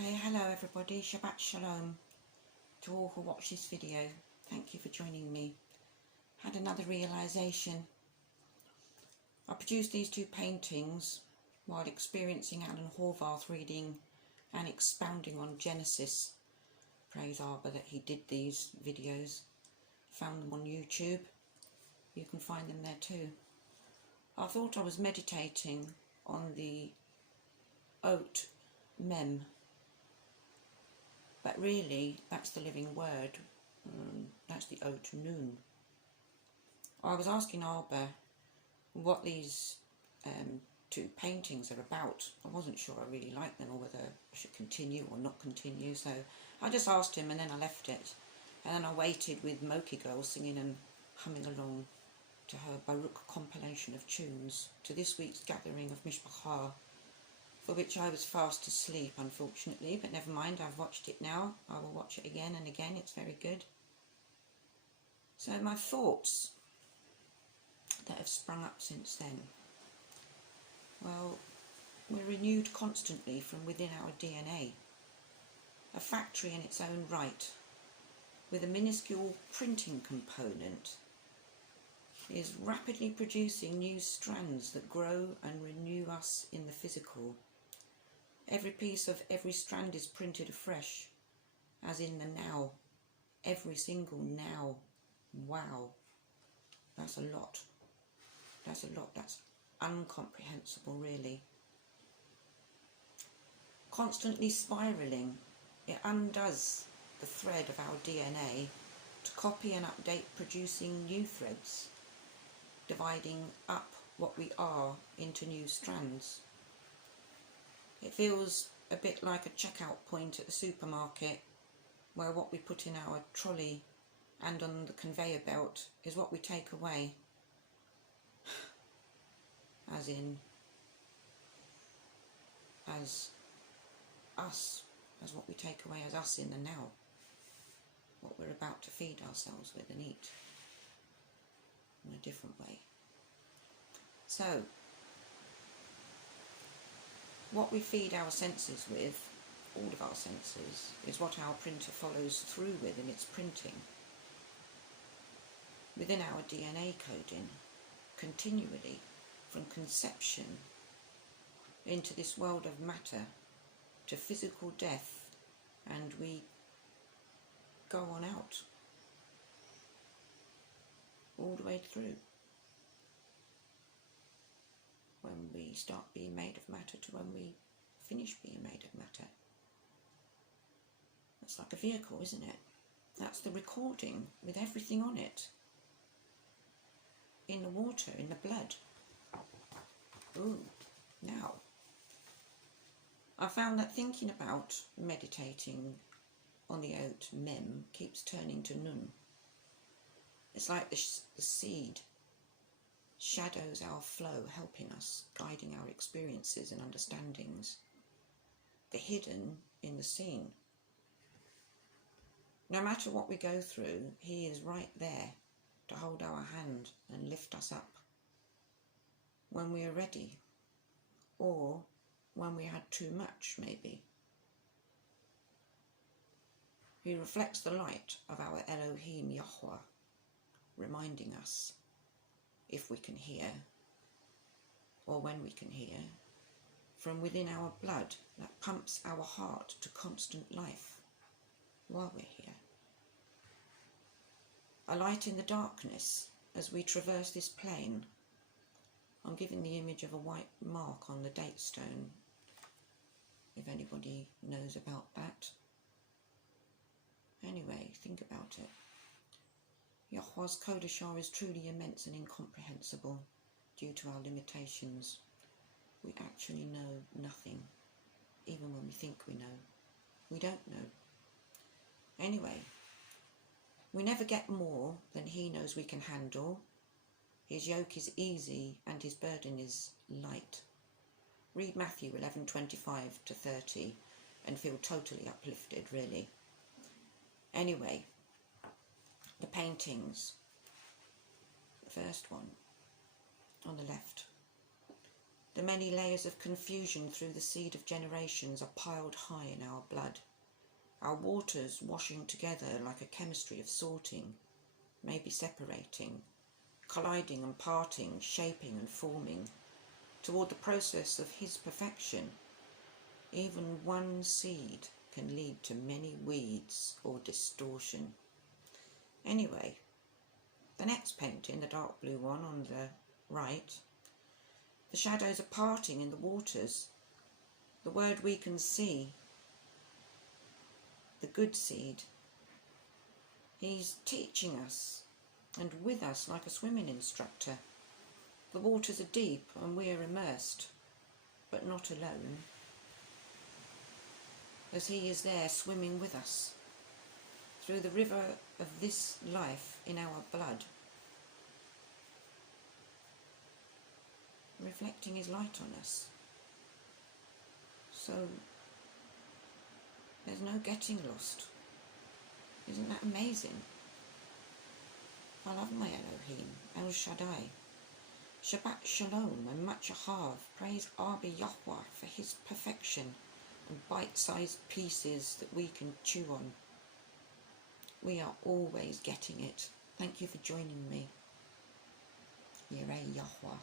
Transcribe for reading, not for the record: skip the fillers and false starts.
Okay, hello everybody, Shabbat shalom to all who watch this video. Thank you for joining me. Had another realisation. I produced these two paintings while experiencing Alan Horvath reading and expounding on Genesis. Praise Abba that he did these videos. Found them on YouTube. You can find them there too. I thought I was meditating on the Oat Mem. But really, that's the living word. That's the Oat Noon. I was asking Arba what these two paintings are about. I wasn't sure I really liked them or whether I should continue or not continue. So I just asked him and then I left it. And then I waited with Moki Girl singing and humming along to her Baruch compilation of tunes to this week's gathering of Mishpachah, for which I was fast asleep, unfortunately, but never mind, I've watched it now. I will watch it again and again, it's very good. So my thoughts that have sprung up since then. Well, we're renewed constantly from within our DNA. A factory in its own right, with a minuscule printing component, is rapidly producing new strands that grow and renew us in the physical. Every piece of every strand is printed afresh, as in the now. Every single now. Wow. That's a lot. That's a lot. That's incomprehensible, really. Constantly spiralling, it undoes the thread of our DNA to copy and update, producing new threads, dividing up what we are into new strands. It feels a bit like a checkout point at the supermarket, where what we put in our trolley and on the conveyor belt is what we take away. As in, as us, as what we take away as us in the now. What we're about to feed ourselves with and eat in a different way. So, what we feed our senses with, all of our senses, is what our printer follows through with in its printing. Within our DNA coding, continually, from conception into this world of matter to physical death, and we go on out, all the way through. When we start being made of matter to when we finish being made of matter. That's like a vehicle, isn't it? That's the recording with everything on it. In the water, in the blood. Ooh, now. I found that thinking about meditating on the Oat Mem keeps turning to Nun. It's like the seed shadows our flow, helping us, guiding our experiences and understandings. The hidden in the seen. No matter what we go through, he is right there to hold our hand and lift us up when we are ready, or when we had too much, maybe. He reflects the light of our Elohim Yahweh, reminding us, if we can hear, or when we can hear, from within our blood that pumps our heart to constant life while we're here. A light in the darkness as we traverse this plane. I'm giving the image of a white mark on the date stone, if anybody knows about that. Anyway, think about it. Yahweh's Kodashah is truly immense and incomprehensible due to our limitations. We actually know nothing, even when we think we know. We don't know. Anyway, we never get more than he knows we can handle. His yoke is easy and his burden is light. Read Matthew 11:25 to 30 and feel totally uplifted, really. Anyway, the paintings. The first one on the left. The many layers of confusion through the seed of generations are piled high in our blood. Our waters washing together like a chemistry of sorting, maybe separating, colliding and parting, shaping and forming, toward the process of his perfection. Even one seed can lead to many weeds or distortion. Anyway, the next painting, the dark blue one on the right, the shadows are parting in the waters. The word we can see, the good seed, he's teaching us and with us like a swimming instructor. The waters are deep and we are immersed, but not alone, as he is there swimming with us through the river of this life in our blood, reflecting his light on us. So there's no getting lost. Isn't that amazing? I love my Elohim, El Shaddai. Shabbat shalom and much ahav. Praise Abba Yahweh for his perfection and bite-sized pieces that we can chew on. We are always getting it. Thank you for joining me. Yirei Yahweh.